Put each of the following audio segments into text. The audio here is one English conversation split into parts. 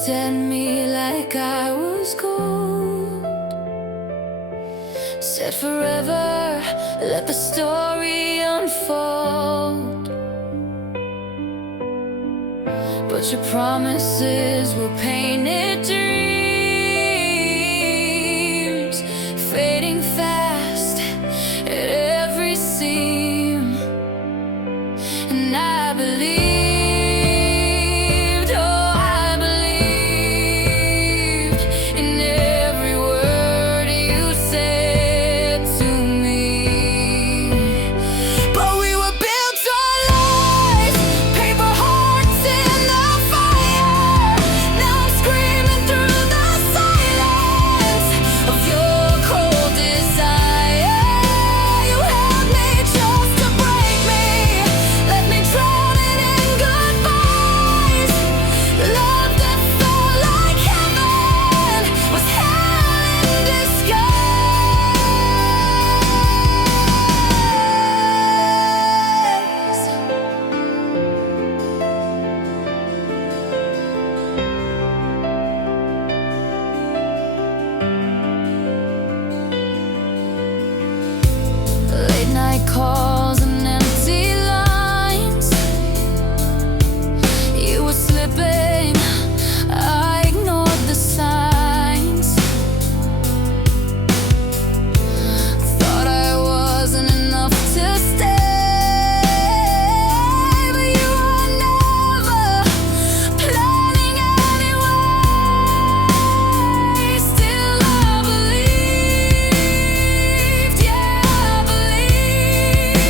looked at me like I was gold. Said forever, let the story unfold. But your promises were painted dreams, fading fast at every seam. And I believed, oh, I believed in every word you said to me. But we were built on lies, paper hearts in the fire. Now I'm screaming through the silence of your cold desire. You held me just to break me, let me drown in goodbyes. Love that felt like heaven was hell in disguise. Late night calls and empty lines. You were slipping, I ignored the signs. Thought I wasn't enough to stay, but you were never planning anyway. Still I believed, yeah, I believed,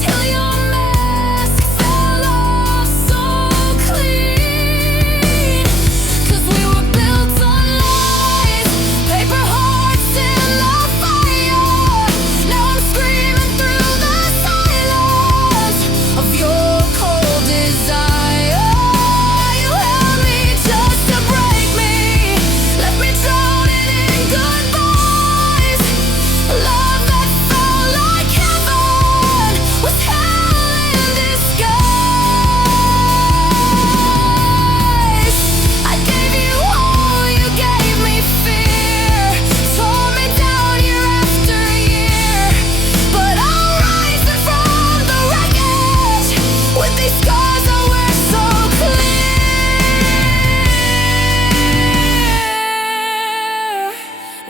till your mask fell off so clean. 'Cause we were built on lies, paper hearts in the fire. Now I'm screaming through the silence of your cold desire. You held me just to break me, let me drown in goodbyes. Love that felt like heaven was hell in disguise. I gave you all, you gave me fear, tore me down year after year. But I'm rising from the wreckage with these scars I wear so clear.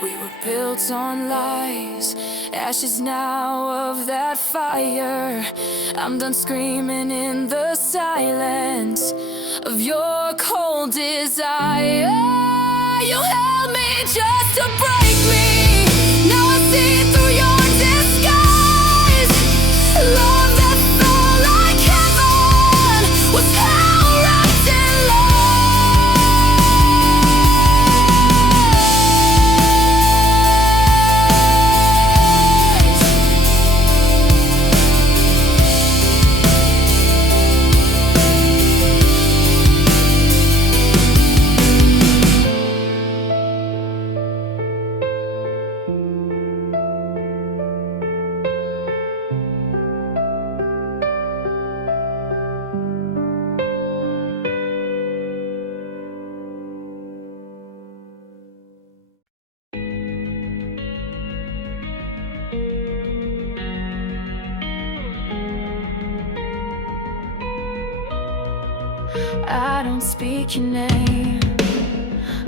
We were built on lies, ashes now of that fire. I'm done screaming in the silence of your cold desire. You held me just to break me, now I see through your disguise. Love that felt like heaven was hell wrapped in lies. I don't speak your name,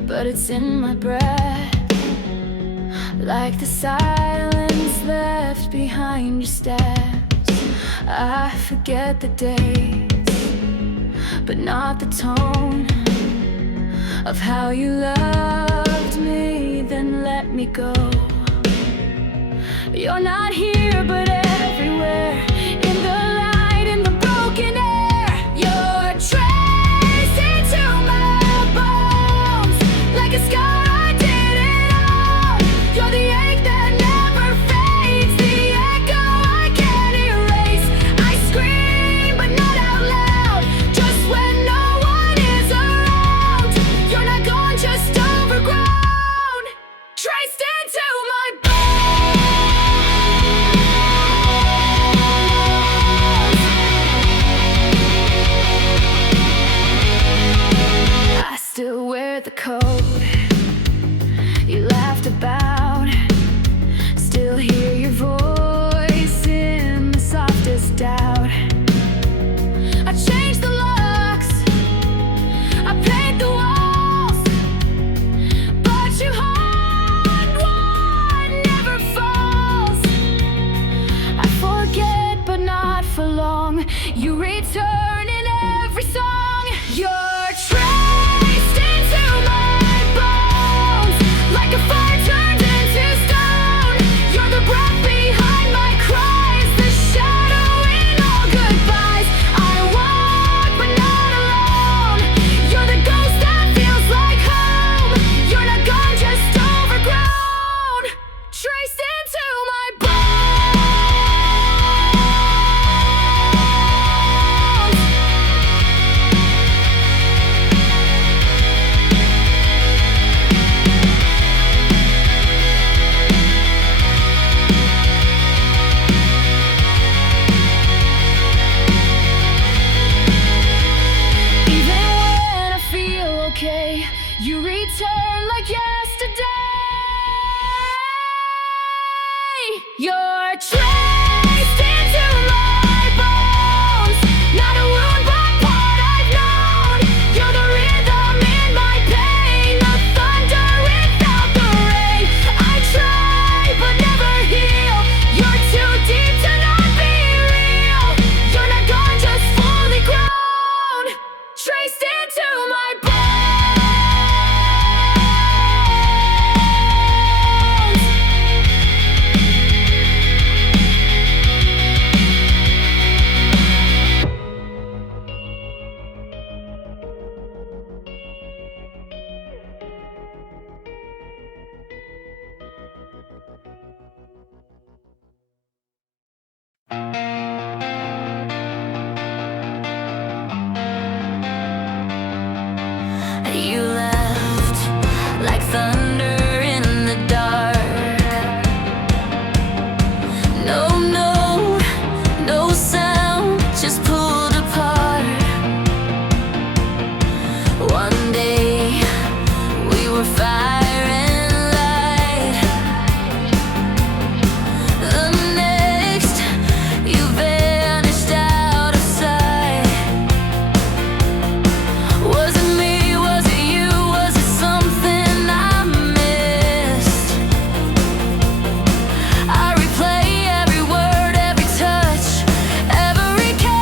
but it's in my breath, like the silence left behind your steps. I forget the days, but not the tone of how you loved me, then let me go. You're not here, but everywhere, in the light, in the broken air. You're traced into my bones, like a scar I didn't own. You're the ache that never fades, the echo I can't erase. I scream, but not out loud, just when no one is around. You're not gone, just overgrown, traced into my bones. the code you laughed about. Still hear your voice in the softest doubt. I changed the locks, I paint the walls, but you haunt what never falls. I forget, but not for long. You return in every song. You're traced into my bones, like a fire turned into stone. You're the breath behind my cries, the shadow in all goodbyes. I walk but not alone. You're the ghost that feels like home. You're not gone, just overgrown, traced into my bones. Even when I feel okay, you return like yesterday. You're traced into my bones, not a wound but part I've known. You're the rhythm in my pain, the thunder without the rain. I try but never heal. You're too deep to not be real. You're not gone, just fully grown, traced into my bones. You left like thunder in the dark. No, no, no sound, just pulled apart. One day we were fire and light. The next you vanished out of sight. Was it me? Was it you? Was it something I missed? I replay every word, every touch, every kiss.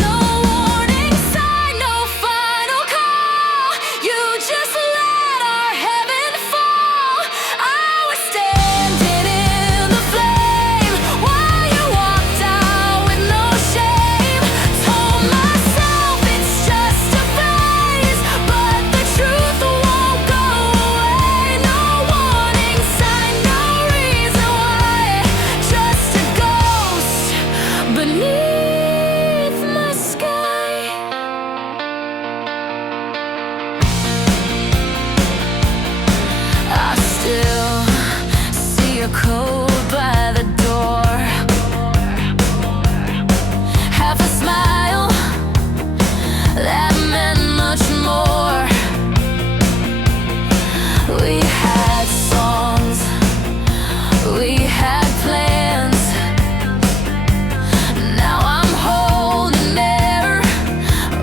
No warning sign, no final call. You just let our heaven fall. I was standing in the flame while you walked out with no shame. Told myself it's just a phase, but the truth won't go away. No warning sign, no reason why. Just a ghost beneath my sky. I still see your coat by the door. Half a smile that meant much more. We had songs, we had plans. Now I'm holding air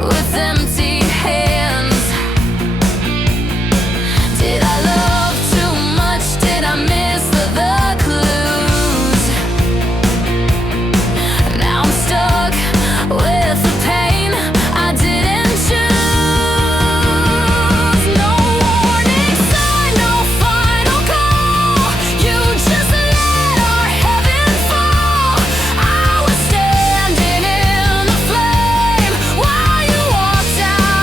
with empty hands. Did I love too much? Did I miss the clues? Now I'm stuck with the pain I didn't choose. No warning sign, no final call. You just let our heaven fall. I was standing in the flame while you walked out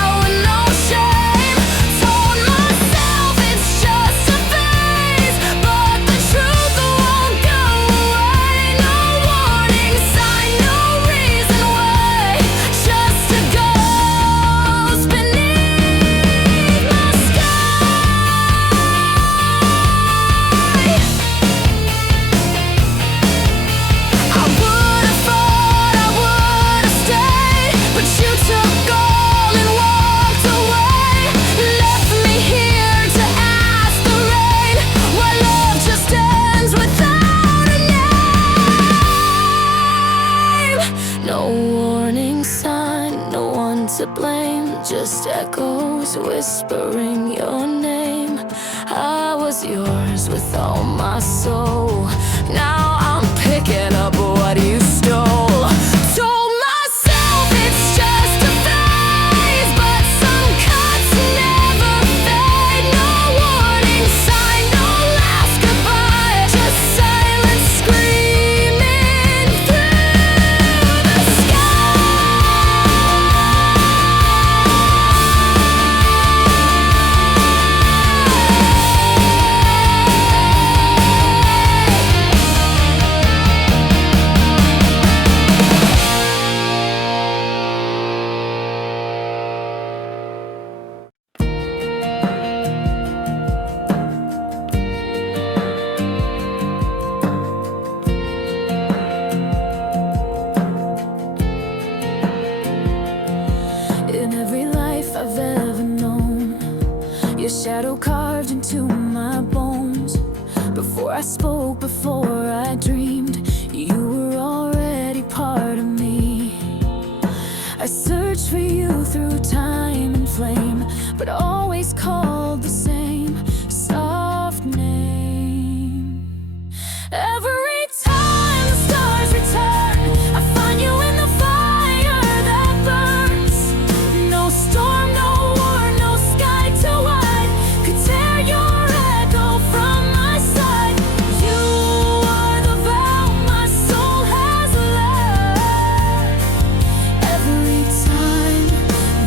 time, just echoes whispering your name. I was yours with all my soul. Now I'm picking up what you stole. Told myself it's just a phase, but some cuts never fade. No warning sign, no last goodbye, just silence screaming through the sky. In every life I've ever known, your shadow carved into my bones. Before I spoke, before I dreamed, you were already part of me. I searched for you through time and flame, but always called the same soft name. Every time the stars return, I find you in the fire that burns. No storm, no war, no sky too wide could tear your echo from my side. You are the vow my soul has learned. Every time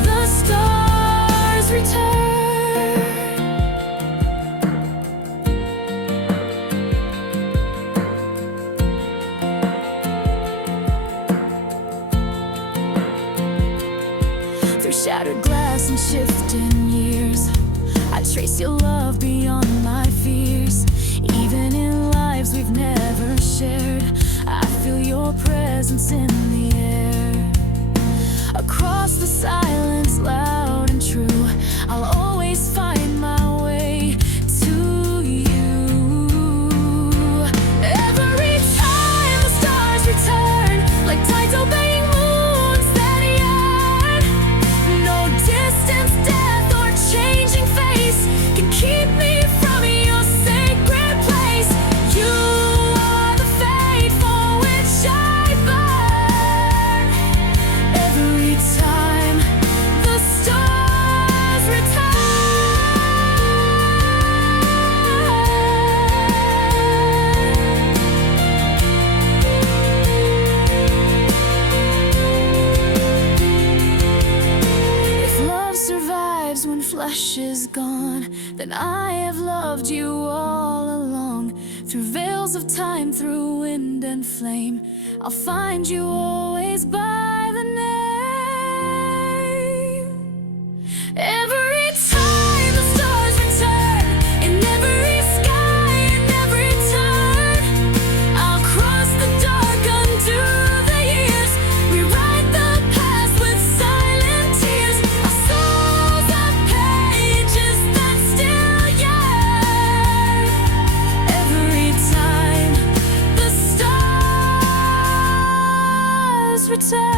the stars return. Through shattered glass and shifting years, I trace your love beyond my fears. Even in lives we've never shared, I feel your presence in the air. Across the silence, loud and true, I'll always find my way to you. Every time the stars return, like tides obeying moons that yearn. No distance, death, or changing face can keep me from your sacred place. You are the fate for which I burn. Every time the stars return. If love survives when flesh is gone, then I have loved you all along. Through veils of time, through wind and flame, I'll find you always by the name. Every time the stars return, in every sky, in every turn, I'll cross the dark, undo the years, rewrite the past with silent tears. Our souls are pages that still yearn. Every time the stars return.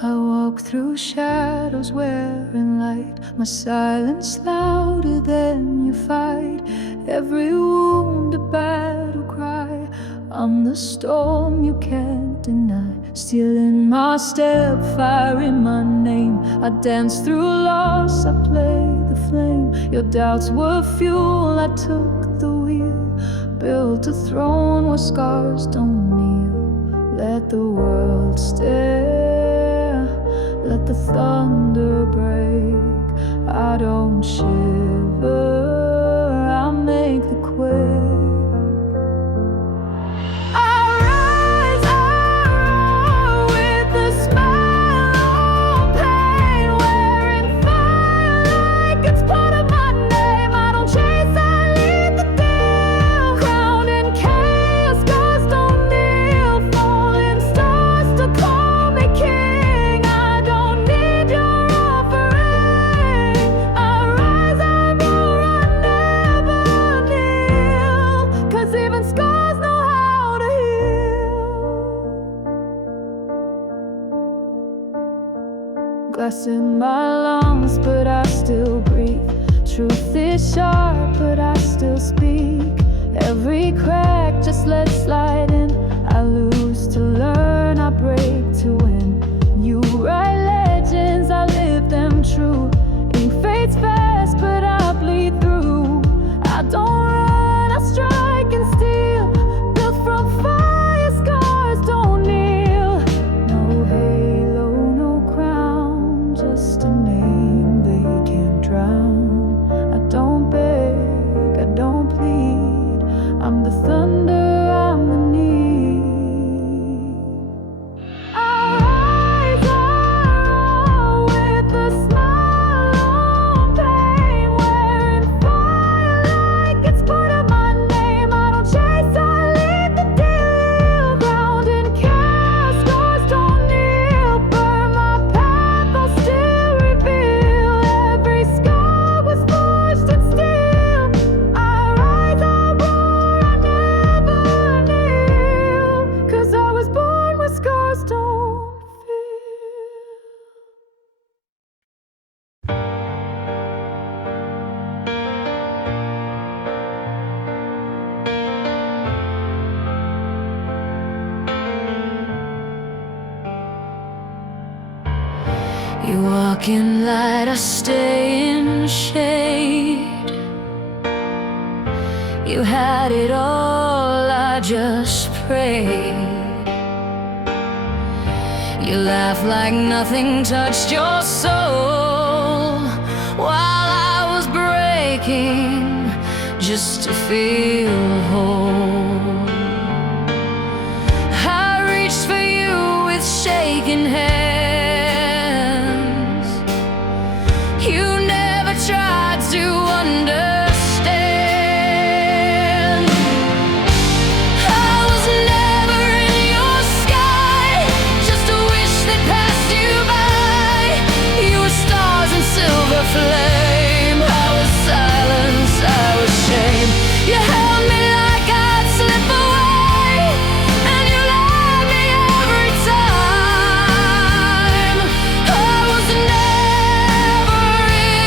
I walk through shadows wearing light, my silence louder than your fight. Every wound a battle cry, I'm the storm you can't deny. Stealing my step, fire in my name. I dance through loss, I play the flame. Your doubts were fuel, I took the wheel. Built a throne where scars don't kneel. Let the world stare, let the thunder break. I don't shiver, I make the quake. I rise, I roar with a smile on my lungs, but I still breathe. Truth is sharp, but I still speak. Every crack just let slide in. I lose to learn, I break to win. You write legends, I live them true. Ink fades fast, but I bleed through. I don't run, I strike and steal. Built from fire, scars don't kneel. No halo, no crown, just a name they can't drown. I don't beg, I don't plead. I'm the thunder, I'm the need. I rise, I roll with a smile on pain. Wearing fire like it's part of my name. I don't chase, I lead the deal. Ground in chaos, scars don't kneel. Burn my path, I'll still reveal. Every scar was forged in steel. I rise, I roar, I never kneel. 'Cause I was born with scars don't feel. You walk in light, I stay in shade. You had it all, I just prayed. You laugh like nothing touched your soul, while I was breaking just to feel whole. I reached for you with shaking hands. You never tried to understand. I was never in your sky, just a wish that passed you by. You were stars and silver flame. I was silence, I was shame. You held me like I'd slip away, and you lied me every time. I was never in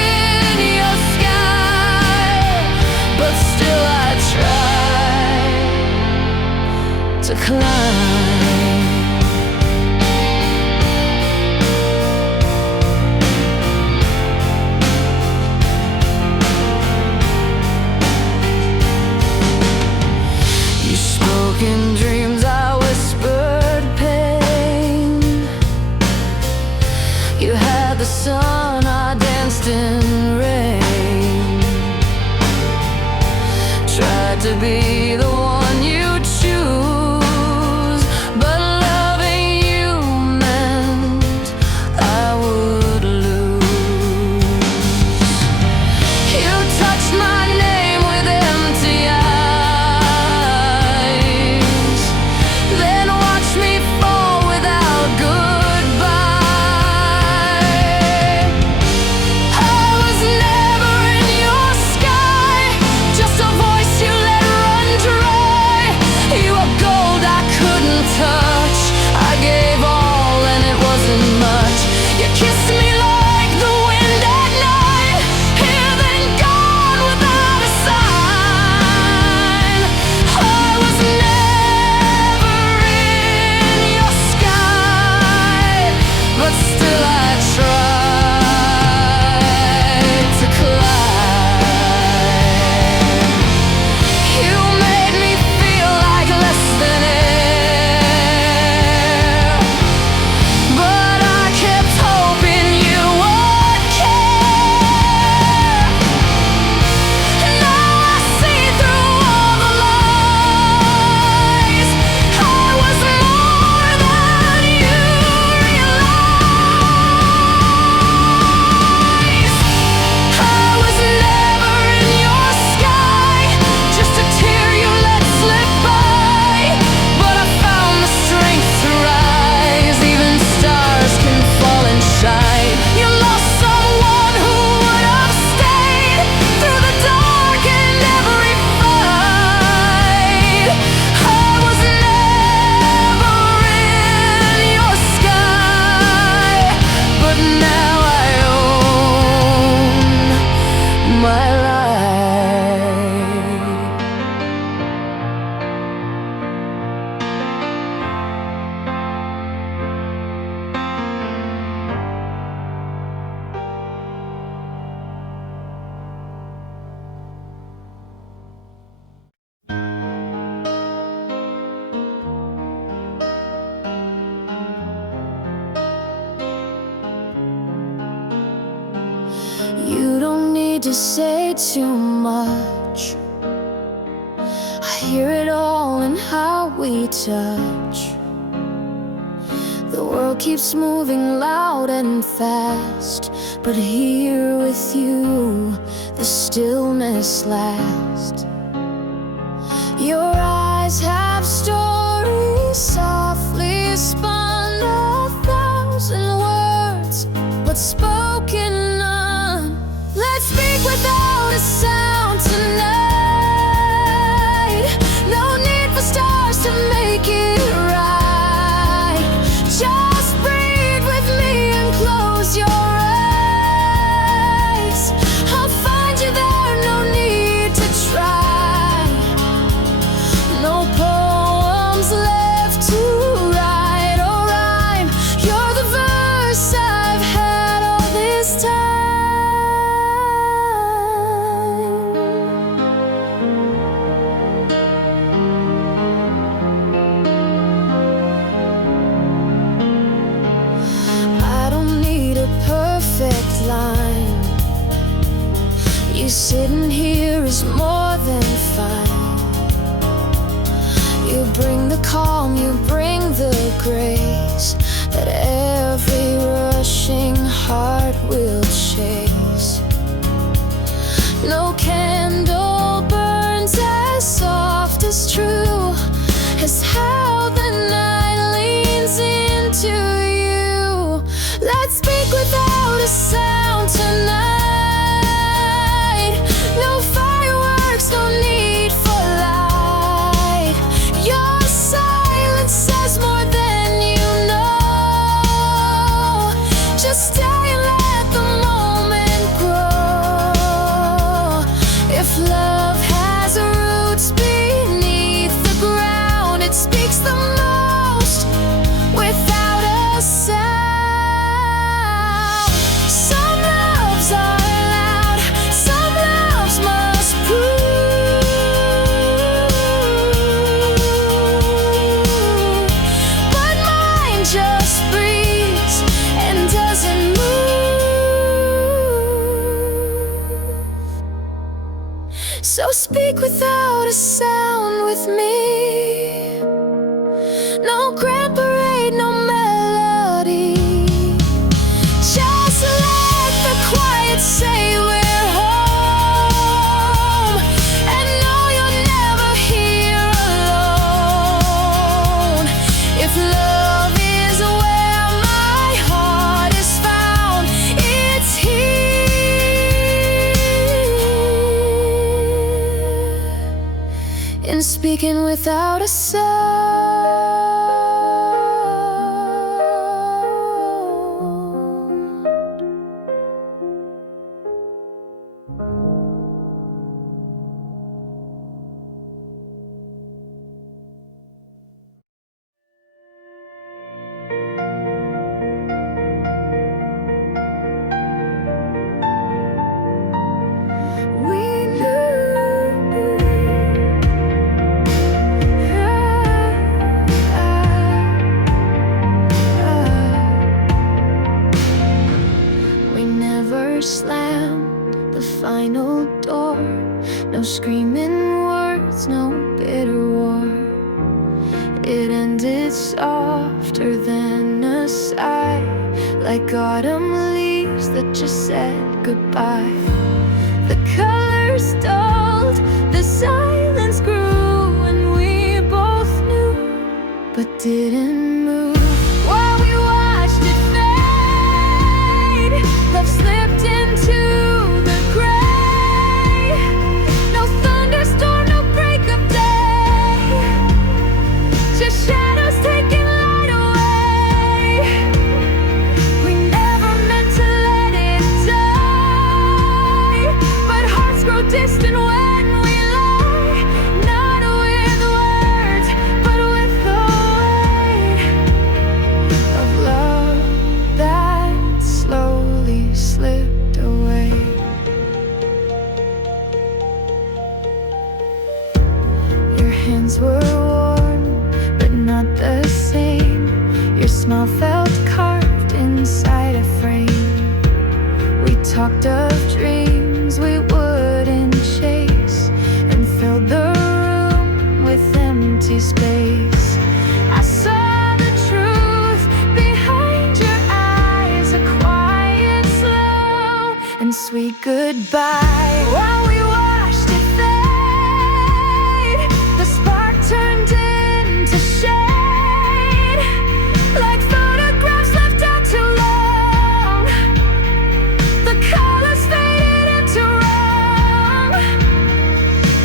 You don't need to say too much. I hear it all in how we touch. The world keeps moving loud and fast, but here with you, the stillness lasts. Your eyes have stories softly spun, 1,000 words, but spoken none. Let's speak without a sound tonight. No need for stars to make it right. Just breathe with me and close your eyes. I'll find you there, no need to try. No poems left to write or rhyme. You're the verse I've had all this time. I don't need a perfect line. You sitting here is more than fine. You bring the calm, you bring the grace that every rushing heart will chase. No candle burns as soft as true as how the night leans into you. Let's speak without a sound tonight. No fireworks, no need for light. Your silence says more than you know. Just stay and let the moment grow. If love has roots beneath the ground, it speaks the most without a sound. Some loves are loud, some loves must prove, but mine just breathes and doesn't move. So speak without a sound with me. No grand parade, no melody. Just let the quiet say we're home, and know you're never here alone. If love is where my heart is found, it's here. In speaking without a sound. We never slammed the final door. No screaming words, no bitter war. It ended softer than a sigh, like autumn leaves that just said goodbye. The colors dulled, the silence grew, and we both knew, but didn't move. While we watched it fade, love slipped into the gray. No thunderstorm, no break of day, just shadows taking light away. We never meant to let it die, but hearts grow distant when we lie. Not with words, but with the weight of love that slowly slipped away. Your hands were warm, but not the same. Your smile felt carved inside a frame. We talked of dreams sweet goodbye. While we watched it fade, the spark turned into shade, like photographs left out too long. The colors faded into wrong.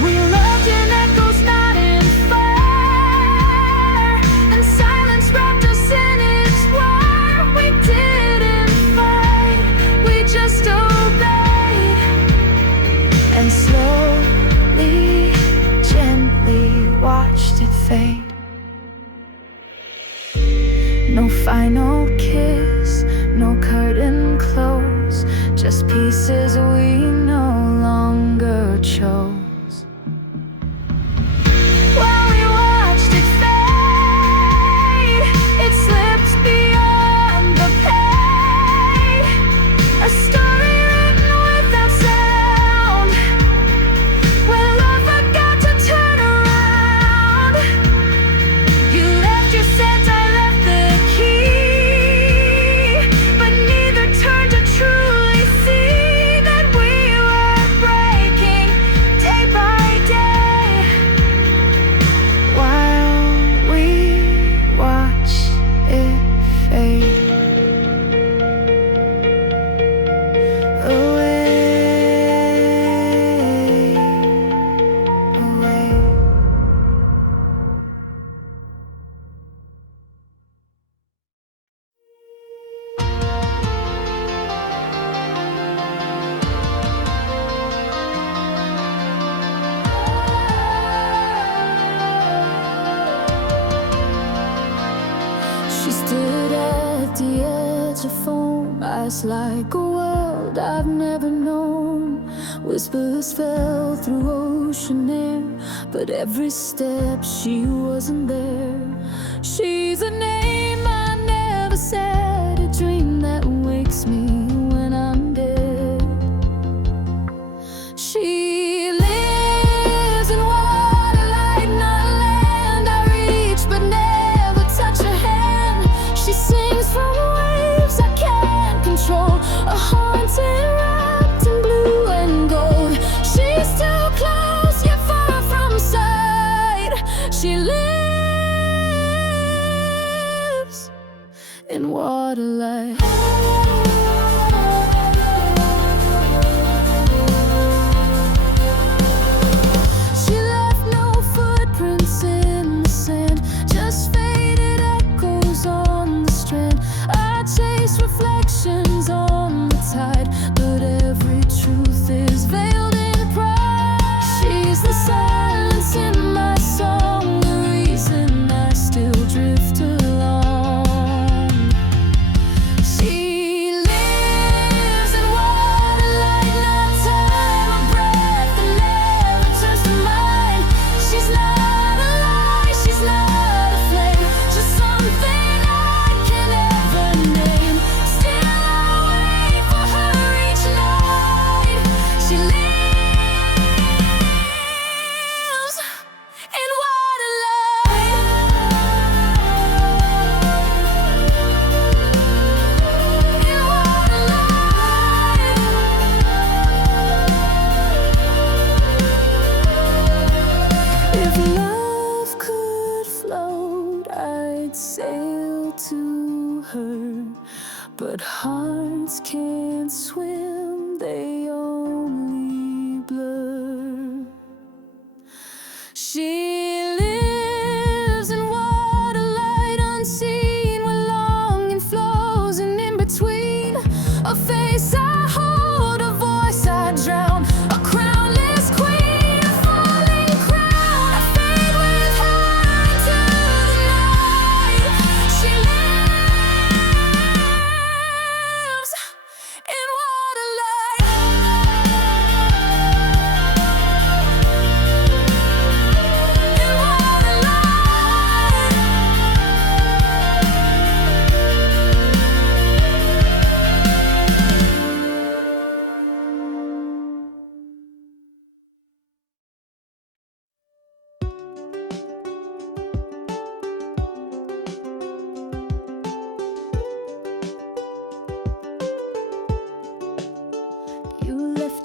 We loved in echoes, not in fire, and silence wrapped us in its wire. We didn't fight, we just obeyed, and slowly, gently watched it fade. No final kiss, no curtain close, just pieces we no longer chose. While we watched it fade, it slipped beyond the page, a story written without sound, when love forgot to turn around. You left your scent, I left the key, but neither turned to truly see that we were breaking day by day, while we watch it fade away, away. She stood at the edge of foam, eyes like a world I've never known. Whispers fell through ocean air, but every step she wasn't there. She's a name I never said, a dream that wakes me when I'm dead. She lives in water like not land I reach but never touch her hand. She sings from waves I can't control, a haunting wrapped in blue and gold. She's too close yet far from sight. She lives in water like she left no footprints in the sand, just faded echoes on the strand. I chase reflections on the tide, but every truth is veiled in pride. She's the silence in my song, the reason I still drift along.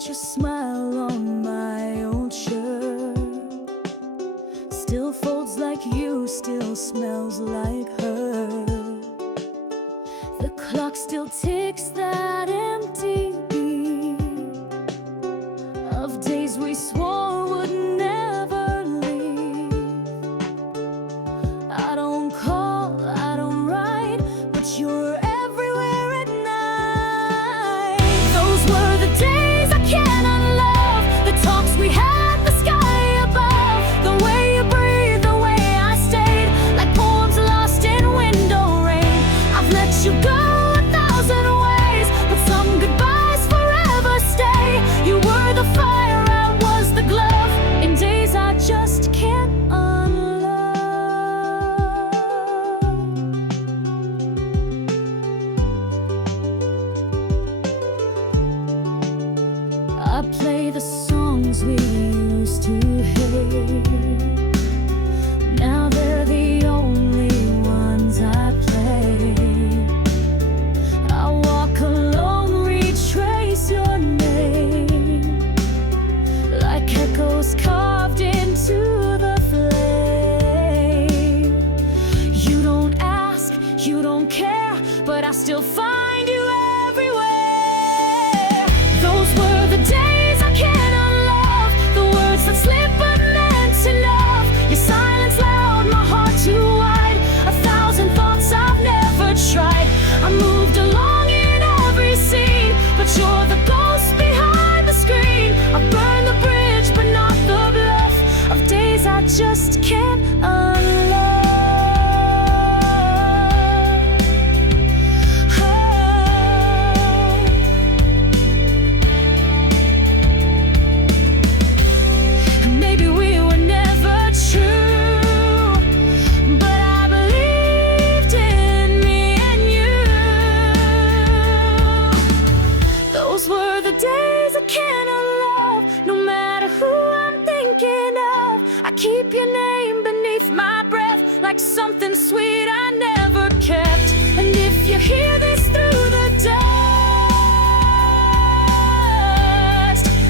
your smile on my old shirt. Still folds like you, still smells like her. The clock still ticks that empty beat of days we swore would never leave. I don't call, I don't write, but you're everywhere at night. Those were the days I can't unlove, the talks we had, the sky above, the way you breathed, the way I stayed, like poems lost in window rain. I've let you go 1,000 ways, but some goodbyes forever stay. You were the fire, I was the glove, in days I just can't unlove. I play the songs we used to hate. Now they're the only ones I play. I walk alone, retrace your name, like echoes carved into the flame. You don't ask, you don't care, but I still find you everywhere. Those were the days I can't unlove, the words that slip but meant to love. Your silence loud, my heart too wide, 1,000 thoughts I've never tried. I moved along in every scene, but you're the ghost behind the screen. I burned the bridge, but not the bluff, of days I just can't unlove. Maybe we were never true, but I believed in me and you. Those were the days I can't unlove, no matter who I'm thinking of. I keep your name beneath my breath, like something sweet I never kept. And if you hear this through the dust,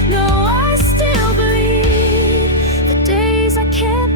no, I still believe the days I can't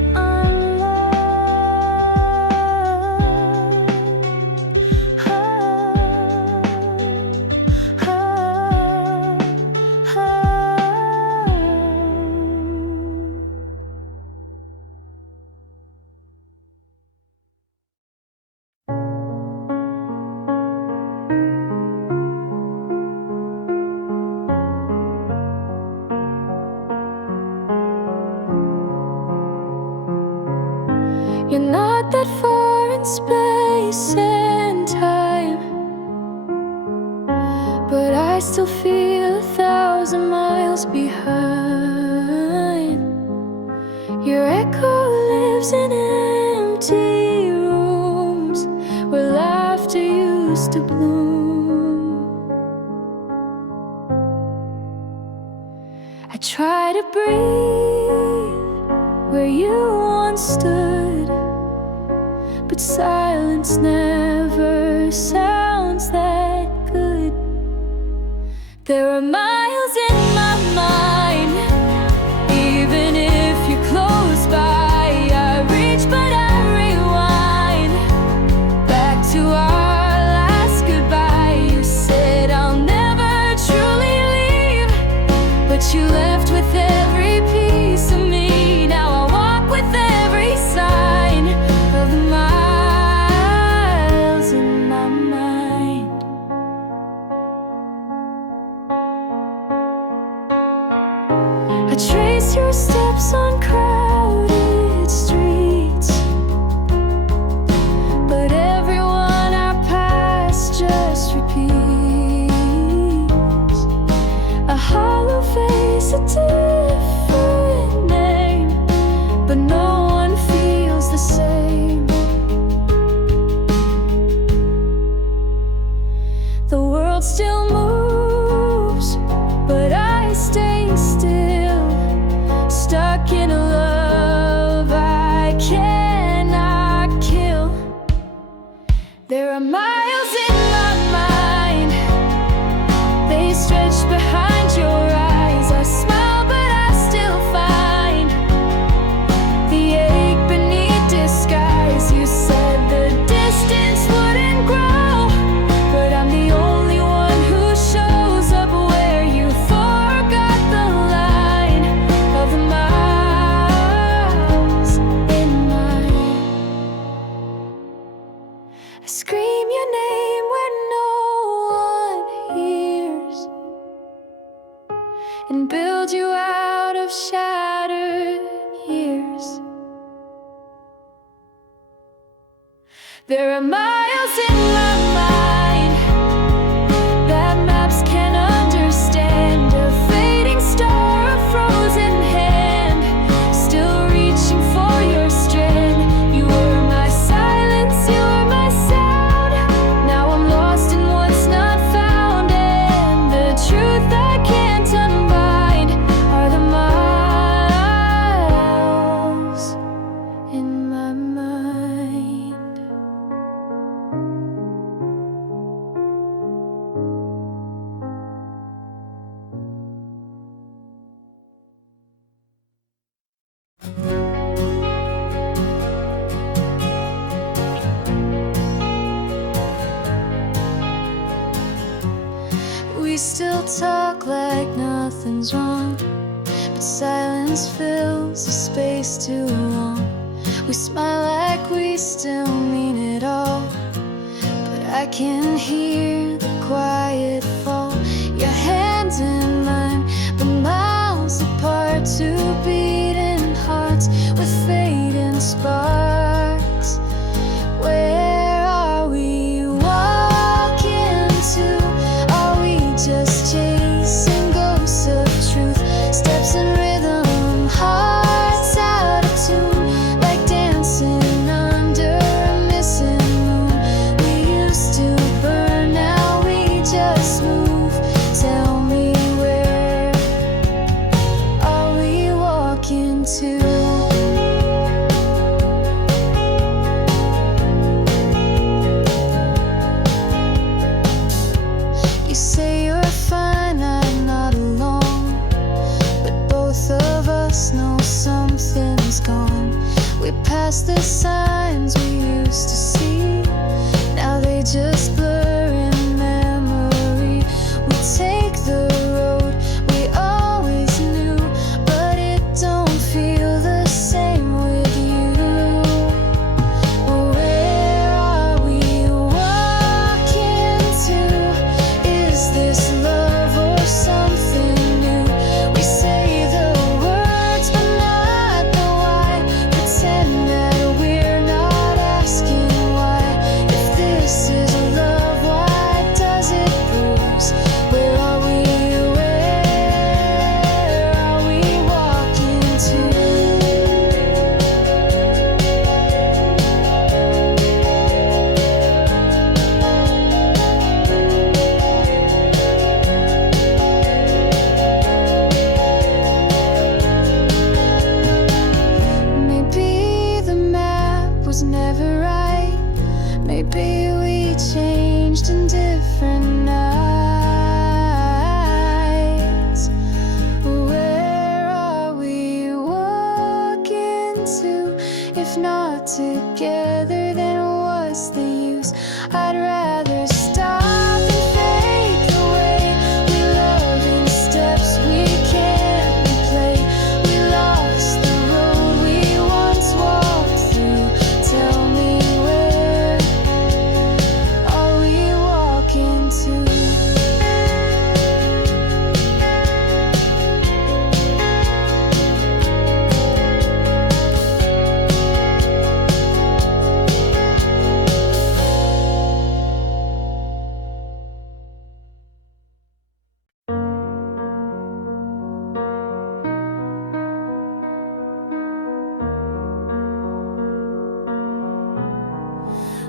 You're not that far in space and time, but I still feel 1,000 miles behind. Your echo lives in empty rooms where laughter used to bloom. I try to breathe where you once stood, but silence never sounds that good. There are miles in my mind, even if you're close by. I reach but I rewind, back to our last goodbye. You said I'll never truly leave, but you left with every piece of me. Now I walk with every sign of miles in my mind. I trace your steps on crowded streets, but everyone I pass just repeats. A hollow face, a different name, but no one feels the same. The world still moves, but I stay still, stuck in a love and build you out of shattered years. There are miles in my mind that maps can understand. A fading star, a frozen hand, still reaching for your strand. You were my silence, you were my sound. Now I'm lost in what's not found, and the truth I can't unbind are the miles in my mind. We still talk like nothing's wrong, but silence fills the space too long. We smile like we still mean it all, but I can hear the quiet fall. Your hands in mine, but miles apart, two beating hearts with fading sparks. Where are we walking to? Are we just chasing ghosts of truth? Steps in rhythm, hearts out of tune, like dancing under a missing moon. We used to burn, now we just move. Tell me, where are we walking to? You say you're fine, I'm not alone, but both of us know something's gone. We passed the signs we used to see, now they just blur in memory. We take the road we always knew, but it don't feel the same with you. Where are we walking to? Is this love or something new? We say the words but not the why, pretend that we're not asking why. If this is love, why does it bruise? Where are we walking to? Maybe the map was never right. Maybe we changed in different nights. Where are we walking to? If not together, then what's the use? I'd rather stop and fade the way we love in steps we can't replay. We lost the road we once walked through. Tell me, where are we walking to?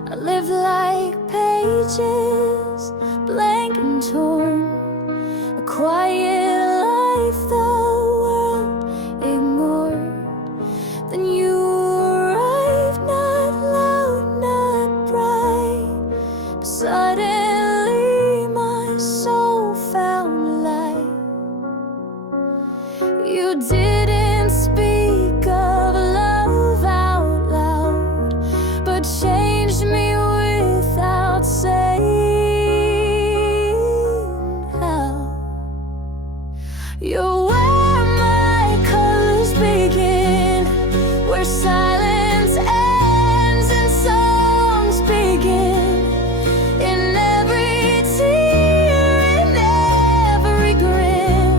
I live like pages, blank and torn, a quiet life the world ignored. Then you arrived, not loud, not bright, but suddenly my soul found light. You didn't speak of love out loud, but changed me without saying how. You're where my colors begin, where silence ends and songs begin. In every tear, in every grin,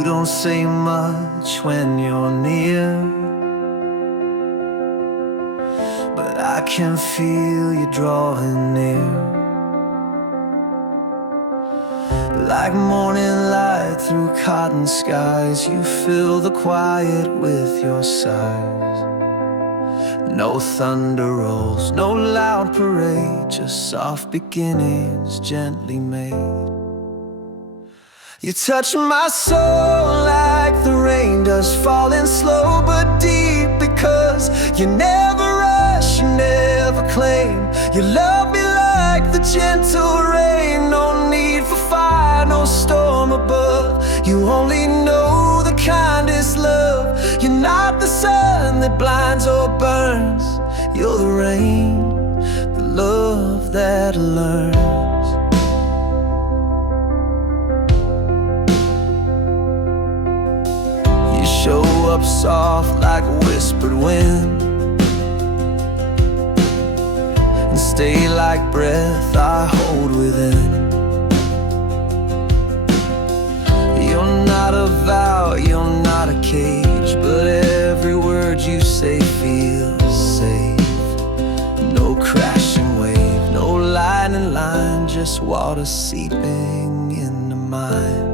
You don't say much when you're near, but I can feel you drawing near. Like morning light through cotton skies, you fill the quiet with your sighs. No thunder rolls, no loud parade, just soft beginnings gently made. You touch my soul like the rain does, falling slow but deep, because you never rush, you never claim. You love me like the gentle rain, no need for fire, no storm above. You only know the kindest love. You're not the sun that blinds or burns, you're the rain, the love that learns. Show up soft like a whispered wind, and stay like breath I hold within. You're not a vow, you're not a cage, but every word you say feels safe. No crashing wave, no lightning line, just water seeping into mine.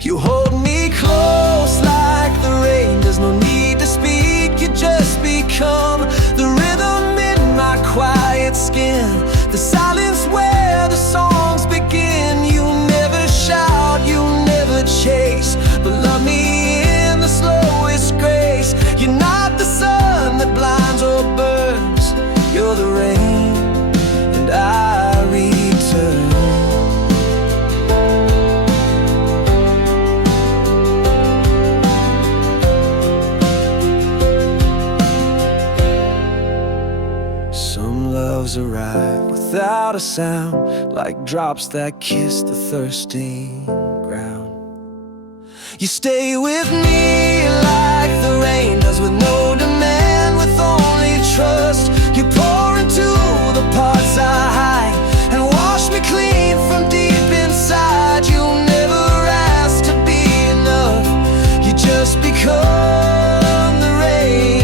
You hold me close like the rain, there's no need to speak, you just become the rhythm in my quiet skin, the silence where the songs begin. You never shout, you never chase, but love me in the slowest grace. You're not the sun that blinds or burns, you're the rain, and I return. Arrive without a sound, like drops that kiss the thirsty ground. You stay with me like the rain does, with no demand, with only trust. You pour into the parts I hide and wash me clean from deep inside. You never ask to be enough, you just become the rain.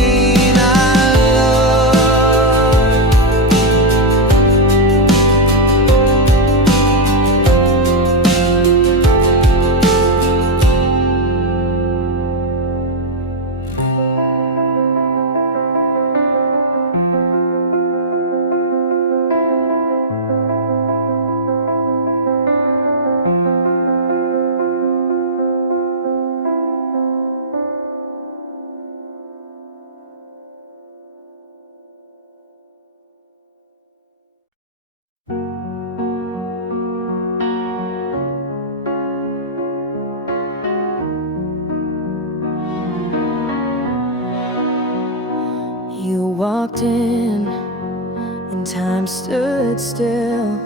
You walked in and time stood still.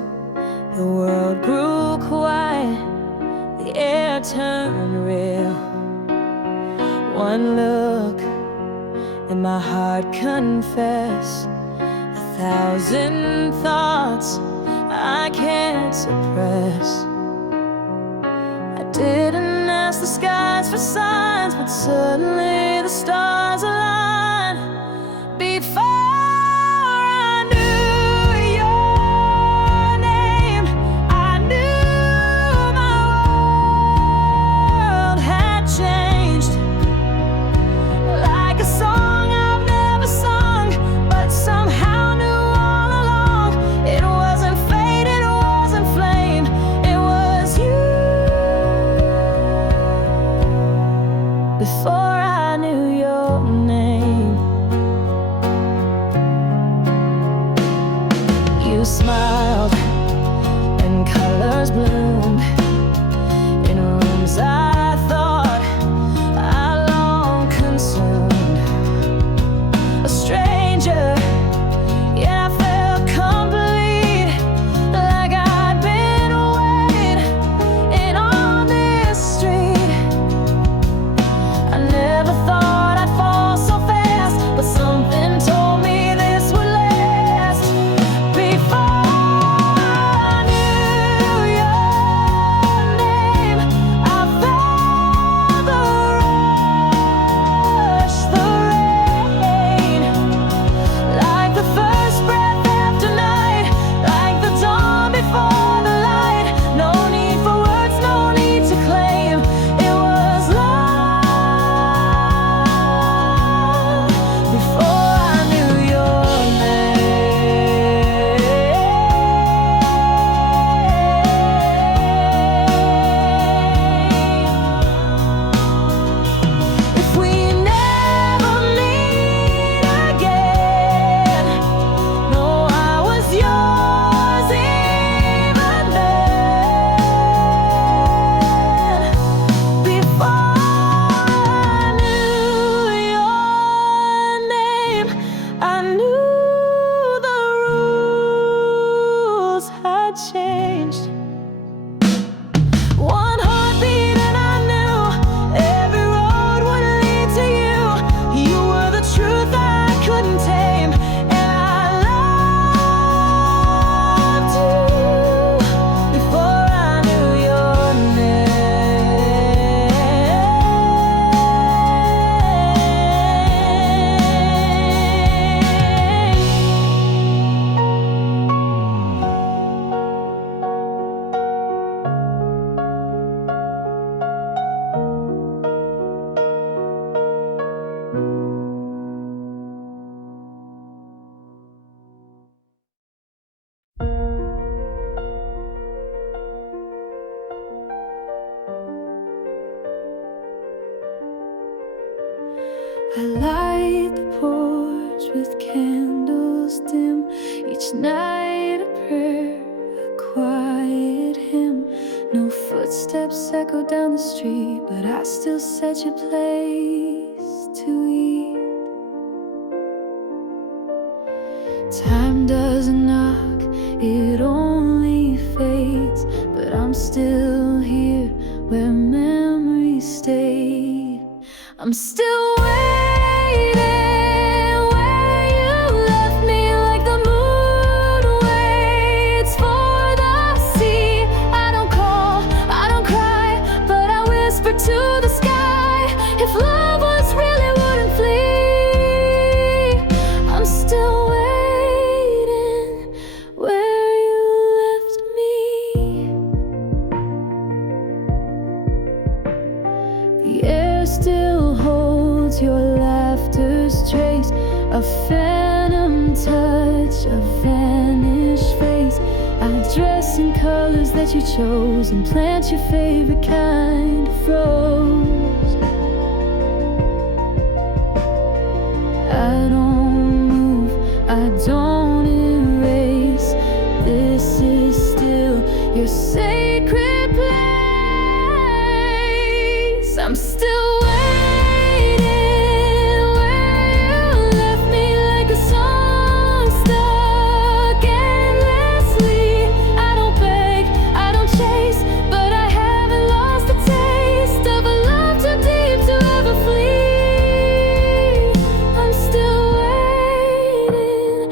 The world grew quiet, the air turned real. One look and my heart confessed 1,000 thoughts I can't suppress. I didn't ask the skies for signs, but suddenly the stars aligned. Before I knew your name, I knew my world had changed. Like a song I've never sung, but somehow knew all along. It wasn't fate, it wasn't flame, it was you. Before I knew your name, you smiled and colors bloomed in rooms I thought I long consumed. A stranger, yet I felt complete, like I'd been waiting in on this street. I never thought I'd fall so fast, but something told me this would last. Before I knew your name, I felt Each night a prayer, a quiet hymn. No footsteps echo down the street, but I still set your place to eat. Time doesn't knock, it only fades, but I'm still here where memories stayed. I'm still waiting where you left me, like the moon waits for the sea. I don't call, I don't cry, but I whisper to the sky. If love was really wouldn't flee, I'm still waiting where you left me. The air still holds your laughter's trace, a phantom touch, a vanished face. I dress in colors that you chose and plant your favorite kind of rose. I don't move, I don't erase. This is still your sacred place. I'm still waiting where you left me, like a song stuck endlessly. I don't beg, I don't chase, but I haven't lost the taste of a love too deep to ever flee. I'm still waiting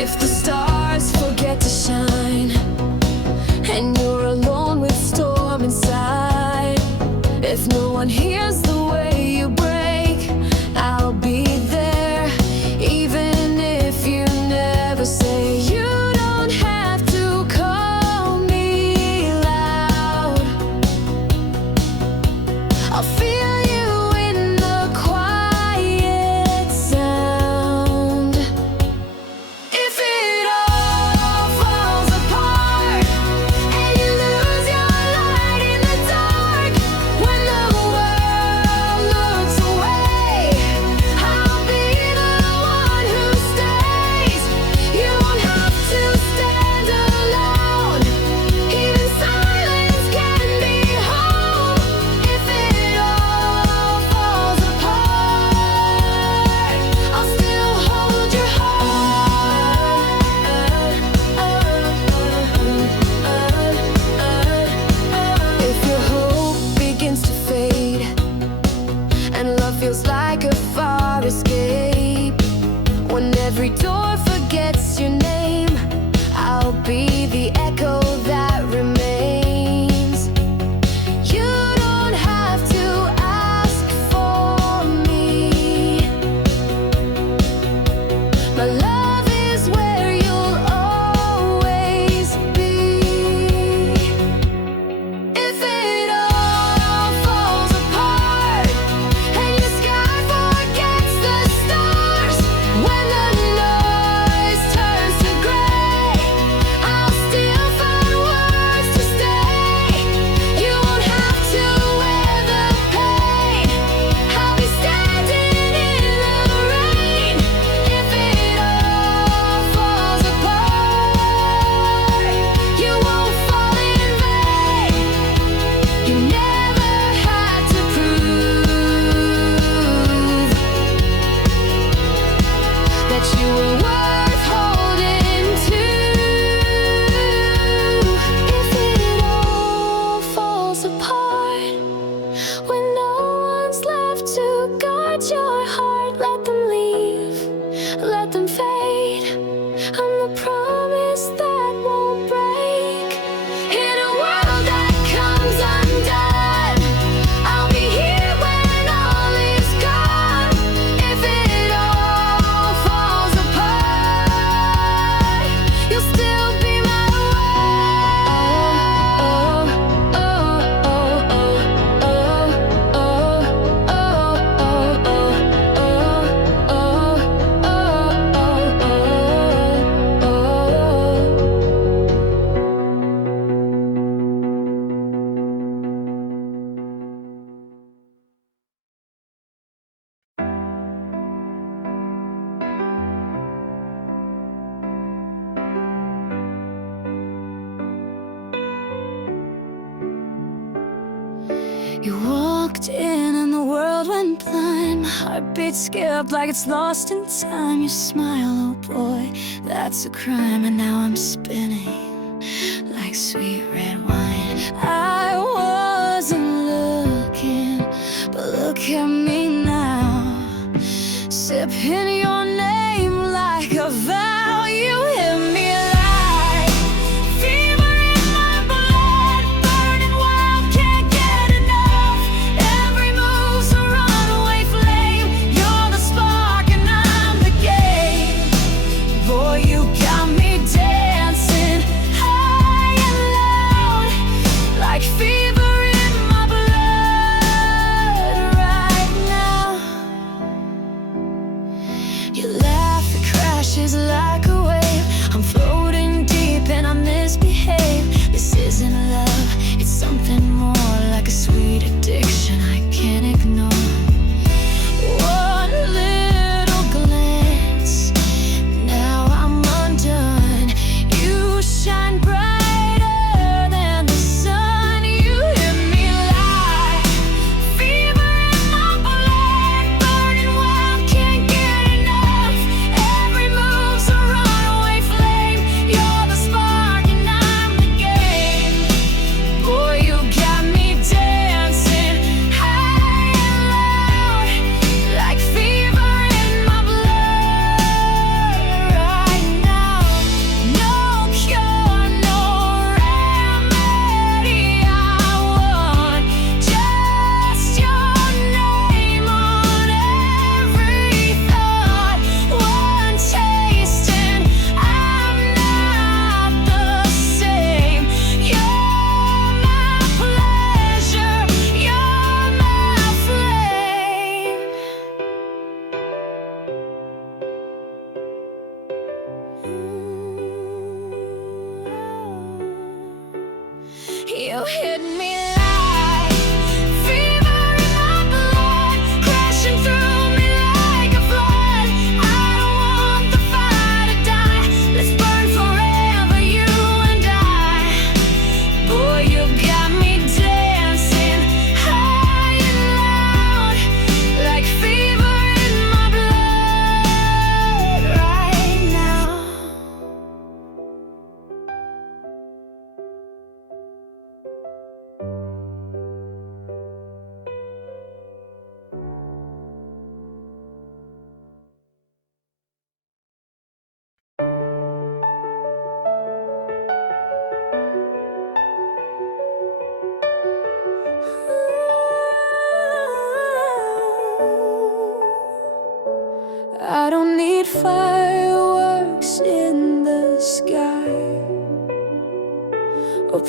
If the stars forget to shine and you're alone with storm inside, if no one hears the way you break, I'll be there. Even if you never say, you don't have to call me loud. I'll feel you in the quiet sound. If it all falls apart and you lose your light in the dark, when the world looks away, I'll be the one who stays. You won't have to stand alone. Even silence can be home. If it all falls apart, I'll still hold your heart. If your hope begins to fade and love feels like a far escape, when every door forgets your name, I'll be the echo that remains. You don't have to ask for me. My love is where you'll always be. If it all falls apart and your sky forgets the stars, when the noise turns to gray, I'll still find words to stay. You won't have to wear the pain. I'll be standing in the rain. If it all falls apart, you won't fall in vain. You never had to prove that you were worth holding to. If it all falls apart, when no one's left to guard your heart, let them leave, let them fade. I'm the promise that won't break. In a world that comes undone, I'll be here when all is gone. If it all falls apart, you'll still be my You walked in and the world went blind. My heartbeat skipped like it's lost in time. You smile, oh boy, that's a crime. And now I'm spinning like sweet red wine. I wasn't looking, but look at me now, sipping your name like a vow. You hit me like fever in my blood, burning wild, can't get enough. Every move's a runaway flame. You're the spark and I'm the game. Boy, you got me dancing high and loud, like fever in my blood right now. You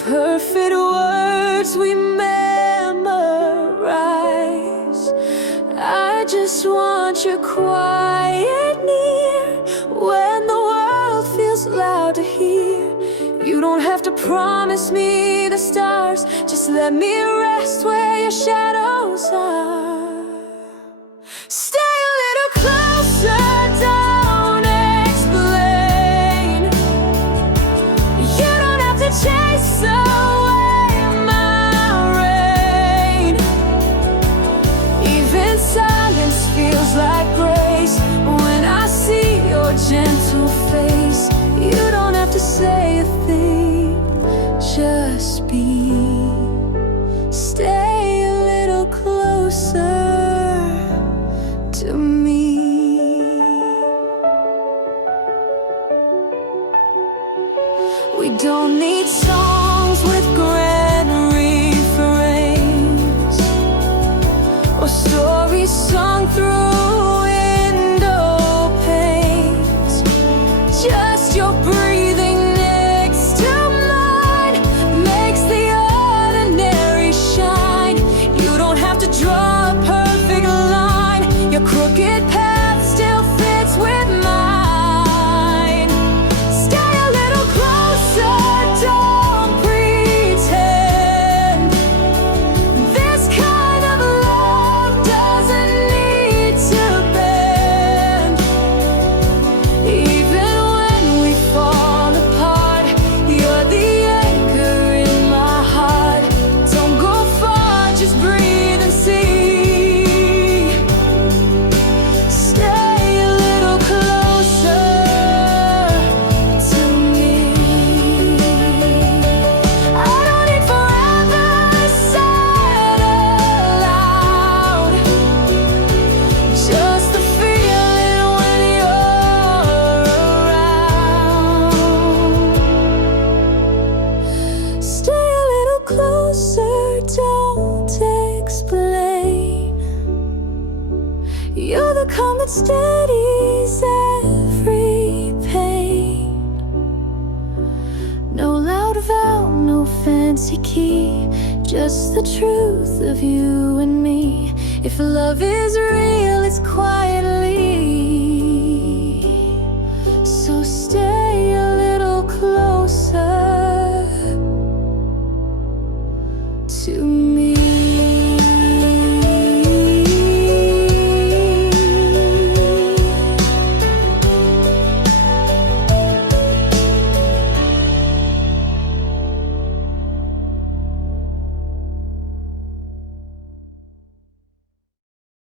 perfect words we memorize. I just want your quiet near when the world feels loud to hear. You don't have to promise me the stars, just let me rest where your shadows are. Stay a little closer, don't explain. You don't have to chase away my rain. Even silence feels like grace when I see your gentle face. You don't have to say a thing, just be. Stay a little closer to me. We don't need songs with grand refrains or stories sung through window panes. Just your breathing next to mine makes the ordinary shine. You don't have to draw a perfect line, your crooked path still fits with mine. Stay a little closer, don't pretend. This kind of love doesn't need to bend. Even when we fall apart, you're the anchor in my heart. Don't go far, just breathe and see. Stay a little closer to me. I don't need forever said aloud, just the feeling when you're around. Stay a little closer, don't explain. You're the calm that steadies every pain. No loud vow, no fancy key, just the truth of you and me. If love is real,